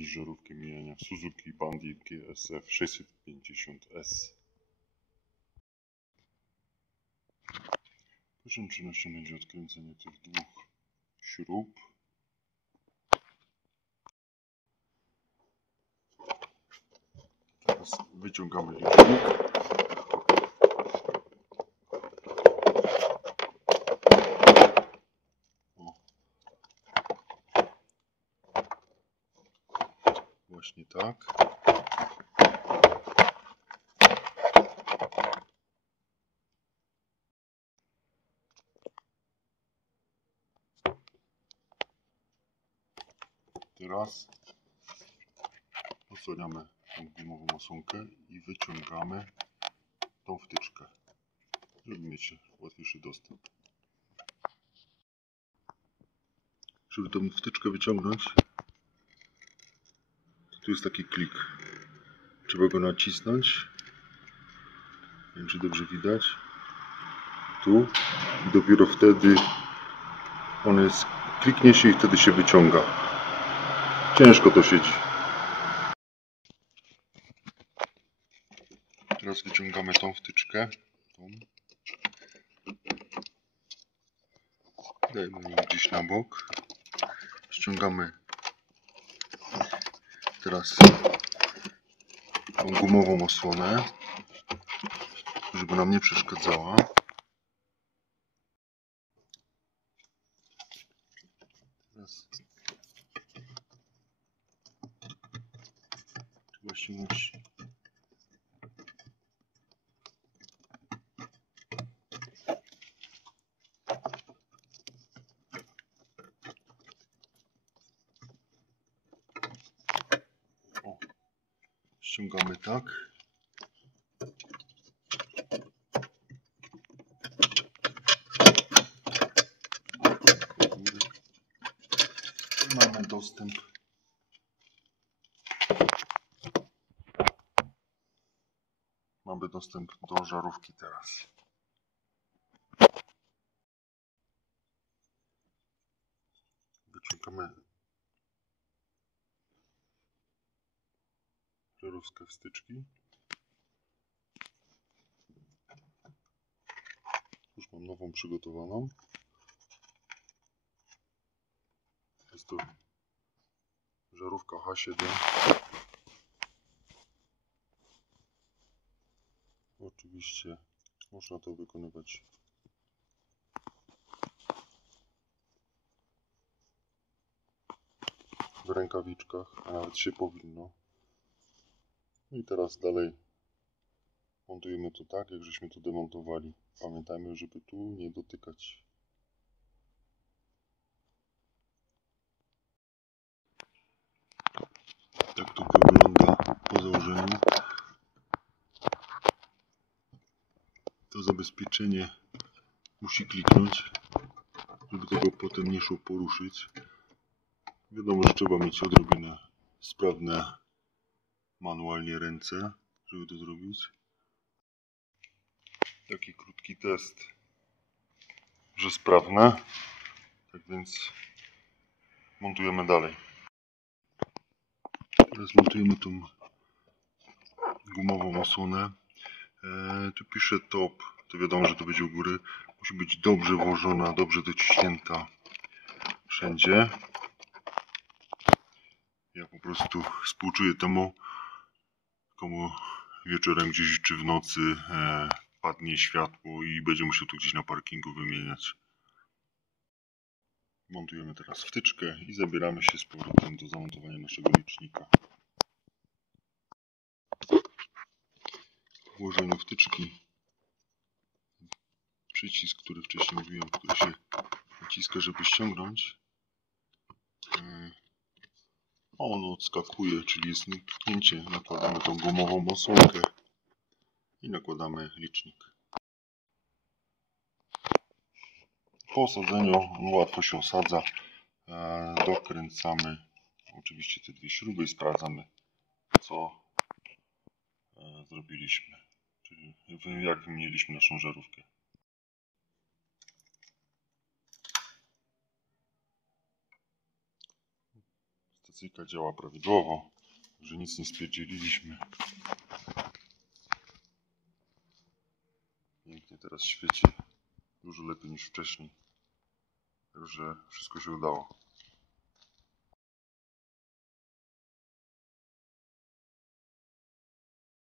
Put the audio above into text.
niż żarówkę mijania Suzuki Bandit GSF 650S. Pierwszą czynnością będzie odkręcenie tych dwóch śrub. Teraz wyciągamy licznik. Właśnie tak. Teraz odsłaniamy tą gumową osłonkę i wyciągamy tą wtyczkę, żeby mieć łatwiejszy dostęp. Żeby tą wtyczkę wyciągnąć, to tu jest taki klik. Trzeba go nacisnąć. Nie wiem, czy dobrze widać. Tu. I dopiero wtedy on jest, kliknie się i wtedy się wyciąga. Ciężko to siedzi. Teraz wyciągamy tą wtyczkę. Dajmy ją gdzieś na bok. Ściągamy teraz tą gumową osłonę, żeby nam nie przeszkadzała. Teraz trzeba ściągnąć ściągamy tak. Mamy dostęp do żarówki teraz. Wyciągamy żarówkę wstyczki. Już mam nową przygotowaną. Jest to żarówka H7. Oczywiście można to wykonywać w rękawiczkach, a nawet się powinno. No i teraz dalej montujemy to tak, jak żeśmy to demontowali. Pamiętajmy, żeby tu nie dotykać. Tak to wygląda po założeniu. To zabezpieczenie musi kliknąć, żeby tego potem nie szło poruszyć. Wiadomo, że trzeba mieć odrobinę sprawne manualnie ręce, żeby to zrobić. Taki krótki test, że sprawne. Tak więc montujemy dalej. Teraz montujemy tą gumową osłonę. Tu pisze top, to wiadomo, że to będzie u góry. Musi być dobrze włożona, dobrze dociśnięta wszędzie. Ja po prostu współczuję temu, komu wieczorem gdzieś czy w nocy padnie światło i będzie musiał tu gdzieś na parkingu wymieniać. Montujemy teraz wtyczkę i zabieramy się z powrotem do zamontowania naszego licznika. W włożeniu wtyczki przycisk, który wcześniej mówiłem, który się naciska, żeby ściągnąć, on odskakuje, czyli jest tknięcie. Nakładamy tą gumową osłonkę i nakładamy licznik. Po osadzeniu on łatwo się osadza. Dokręcamy oczywiście te dwie śruby i sprawdzamy, co zrobiliśmy, czyli jak wymieniliśmy naszą żarówkę. Cyka działa prawidłowo, że nic nie spierdzieliliśmy. Pięknie teraz świeci, dużo lepiej niż wcześniej, także wszystko się udało.